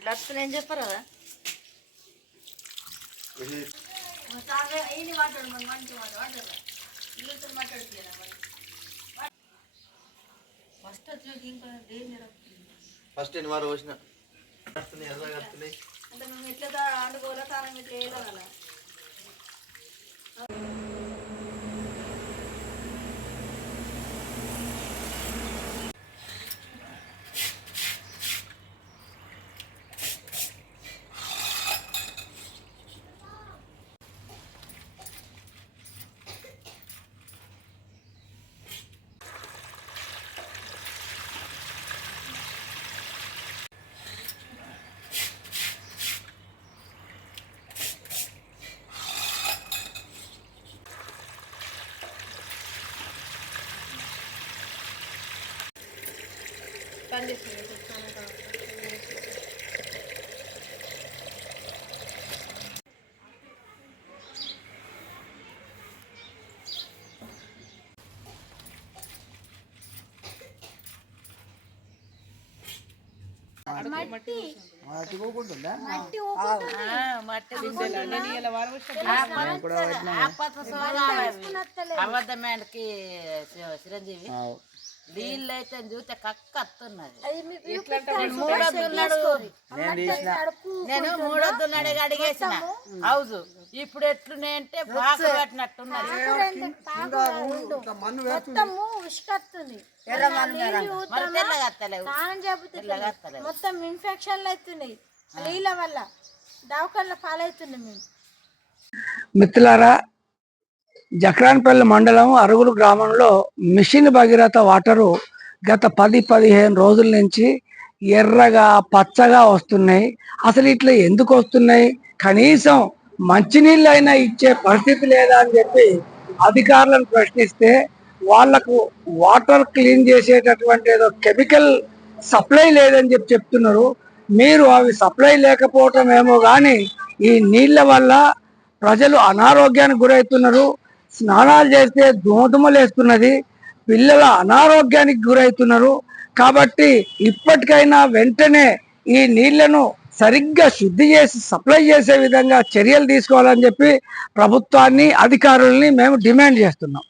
ఇట్లా వస్తుంది ఏం చెప్పారు కదా మాట్లాడు మన మంచి మాట్లాడు ఇల్లుతో మాట్లాడుతున్నా ఫస్ట్ వచ్చి ఇంకా డేంజర్ ఫస్ట్ ఎన్ని వారు వచ్చిన కడుతున్నాయి అంటే మేము ఎట్లా ఆడుకోవాలా తానం ఇట్లా వేయగల అబద్ధమేంటికి చిరంజీవి నీళ్ళు అయితే చూస్తే కక్క వస్తున్నది. నేను మూడొద్దున్నాడు అడిగేసిన హౌజు ఇప్పుడు ఎట్లున్నాయి అంటే బాగా పెట్టినట్టున్నది. మొత్తం ఇన్ఫెక్షన్లు అవుతున్నాయి నీళ్ళ వల్ల దవాఖానలో పాలవుతున్నాం మేము. మిత్రులారా, జక్రాన్పల్లి మండలం అరుగులు గ్రామంలో మిషన్ భగీరథ వాటరు గత 10-15 రోజుల నుంచి ఎర్రగా పచ్చగా వస్తున్నాయి. అసలు ఇట్లా ఎందుకు వస్తున్నాయి? కనీసం మంచినీళ్ళు అయినా ఇచ్చే పరిస్థితి లేదా అని చెప్పి అధికారులను ప్రశ్నిస్తే వాళ్లకు వాటర్ క్లీన్ చేసేటటువంటి ఏదో కెమికల్ సప్లై లేదని చెప్పి చెప్తున్నారు. మీరు అవి సప్లై లేకపోవటం ఏమో కానీ ఈ నీళ్ళ వల్ల ప్రజలు అనారోగ్యానికి గురవుతున్నారు. స్నానాలు చేస్తే దుమదుమలేస్తున్నది, పిల్లల అనారోగ్యానికి గురవుతున్నారు. కాబట్టి ఇప్పటికైనా వెంటనే ఈ నీళ్లను సరిగ్గా శుద్ధి చేసి సప్లై చేసే విధంగా చర్యలు తీసుకోవాలని చెప్పి ప్రభుత్వాన్ని, అధికారుల్ని మేము డిమాండ్ చేస్తున్నాం.